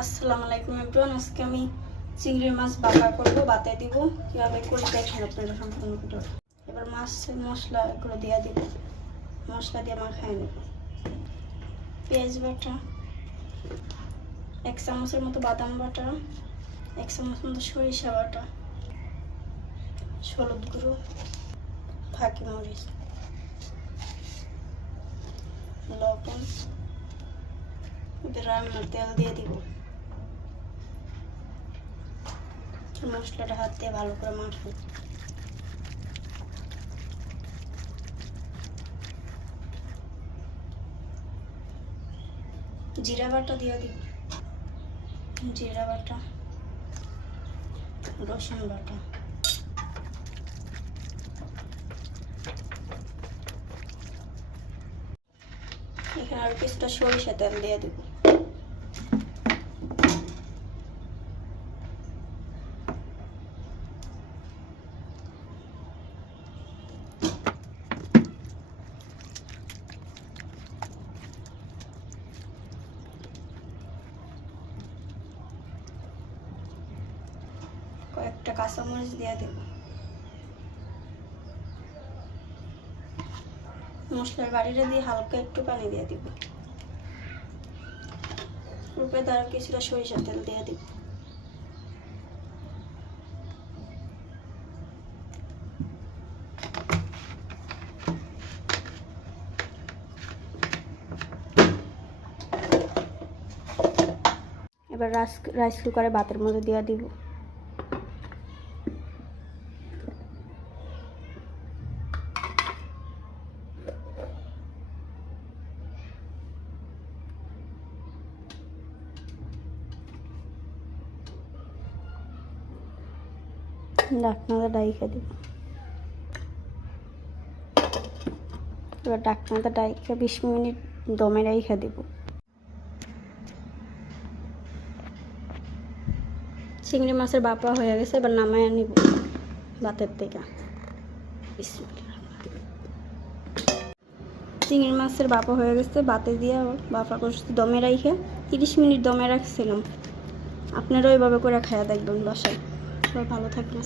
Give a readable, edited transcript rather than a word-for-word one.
আসসালামু আলাইকুম এভরিওয়ান। আজকে আমি চিংড়ি মাছ বাটা করব, বাতায় দিব। কীভাবে করে দেখেন আপনারা সম্পূর্ণ ভিডিও। এবার মাছের মশলা এগুলো দিয়ে দিব, মশলা দিয়ে মাখায় নেব। পেঁয়াজ বাটা 1 চামচের মতো, বাদাম বাটা 1 চামচ মতো, সরিষা বাটা, হলুদ গুঁড়ো, ফাঁকি মরিচ, লবণ, রান্নার তেল দিয়ে দিব। মশলাটা হাত দিয়ে ভালো করে মাখবো। জিরা বাটা দিয়ে দিব, জিরা বাটা, রসুন বাটা, এখানে আর কিছুটা সরিষা তেল দিয়ে দিব। কয়েকটা কাঁচামরিচ দিয়ে দেব। মশলার বাড়িটা দিয়ে হালকা একটু পানি দিয়ে দিব। উপরে দ্বারা কিছুটা সরিষার তেল দিয়ে দিব। এবার রাইস কুকারে ভাতের মধ্যে দিয়ে দিব। ঢাকনাটা ডাইকা দিব। এবার ঢাকনাটা ডাইকা 20 মিনিট দমে রাইখা দিব। চিংড়ি মাছের বাপা হয়ে গেছে, এবার নামায় নিব ভাতের থেকে। চিংড়ি মাছের বাপা হয়ে গেছে, ভাতে দিয়ে বাপা করছি দমে রাইখে 30 মিনিট দমে রাখছিলাম। আপনারা ওইভাবে করে খাওয়া দেখবেন বাসায়। সবাই ভালো থাকবেন।